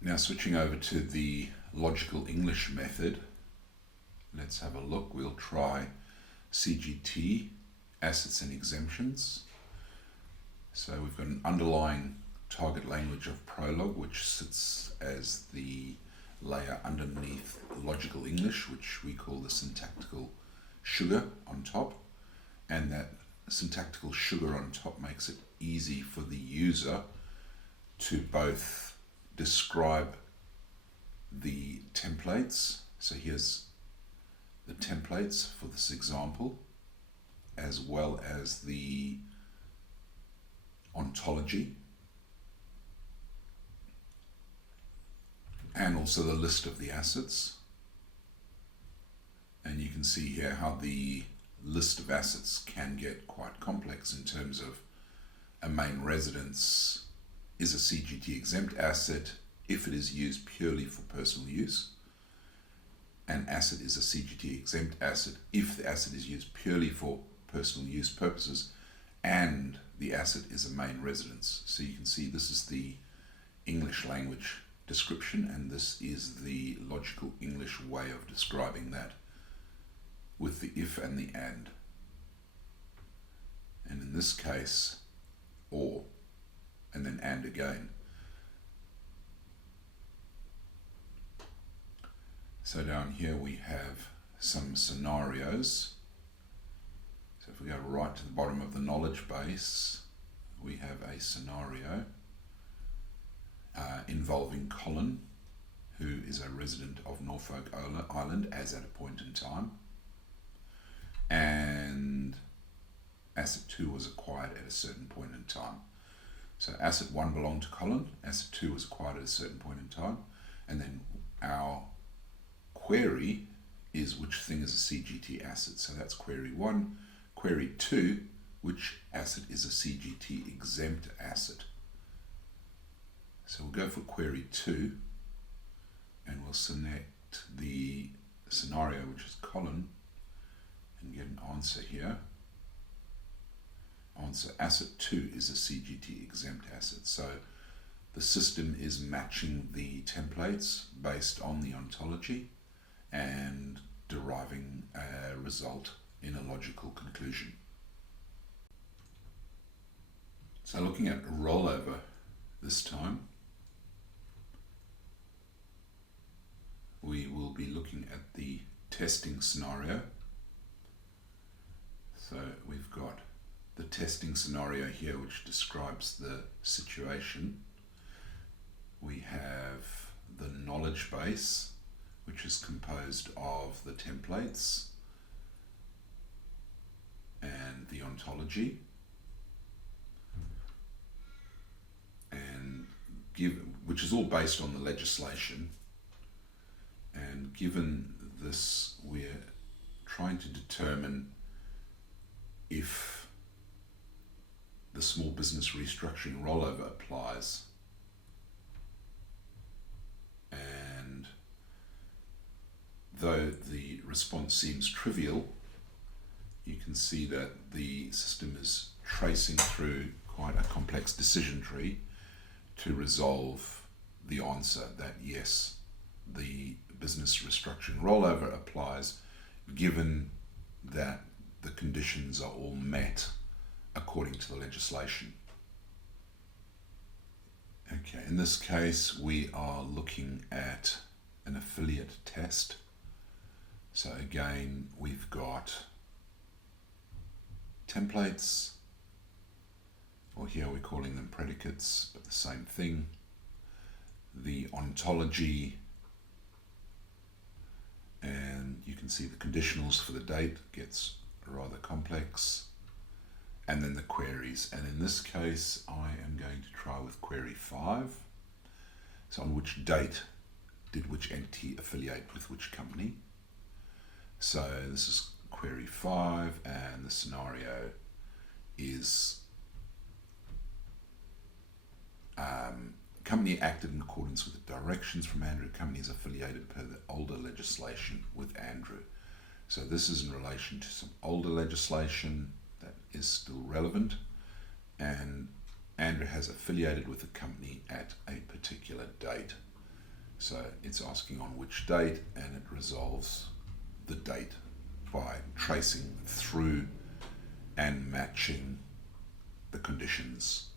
Now switching over to the logical English method, let's have a look. We'll try CGT, assets and exemptions. So we've got an underlying target language of Prolog, which sits as the layer underneath logical English, which we call the syntactical sugar on top. And that syntactical sugar on top makes it easy for the user to both describe the templates. So here's the templates for this example, as well as the ontology, and also the list of the assets. And you can see here how the list of assets can get quite complex in terms of a main residence is a CGT exempt asset if it is used purely for personal use. An asset is a CGT exempt asset if the asset is used purely for personal use purposes and the asset is a main residence. So you can see this is the English language description, and this is the logical English way of describing that with the if and the and. And in this case, or, and then and again. So down here we have some scenarios. So if we go right to the bottom of the knowledge base, we have a scenario involving Colin, who is a resident of Norfolk Island as at a point in time, and asset 2 was acquired at a certain point in time. So asset 1 belonged to Colin, asset 2 was acquired at a certain point in time, and then our query is which thing is a CGT asset. So that's query 1. Query 2, which asset is a CGT exempt asset. So we'll go for query 2, and we'll select the scenario, which is Colin, and get an answer here. Answer asset 2 is a CGT exempt asset. So the system is matching the templates based on the ontology and deriving a result in a logical conclusion. So looking at rollover this time, we will be looking at the testing scenario. So we've got the testing scenario here, which describes the situation. We have the knowledge base, which is composed of the templates and the ontology, and which is all based on the legislation. And given this, we're trying to determine if the small business restructuring rollover applies. And though the response seems trivial, you can see that the system is tracing through quite a complex decision tree to resolve the answer that yes, the business restructuring rollover applies, given that the conditions are all met according to the legislation. Okay, in this case we are looking at an affiliate test. So again, we've got templates, or here we're calling them predicates, but the same thing. The ontology, and you can see the conditionals for the date gets rather complex, and then the queries. And in this case I am going to try with query 5. So on which date did which entity affiliate with which company? So this is query 5, and the scenario is company acted in accordance with the directions from Andrew. Company is affiliated per the older legislation with Andrew. So this is in relation to some older legislation that is still relevant, and Andrew has affiliated with the company at a particular date. So it's asking on which date, and it resolves the date by tracing through and matching the conditions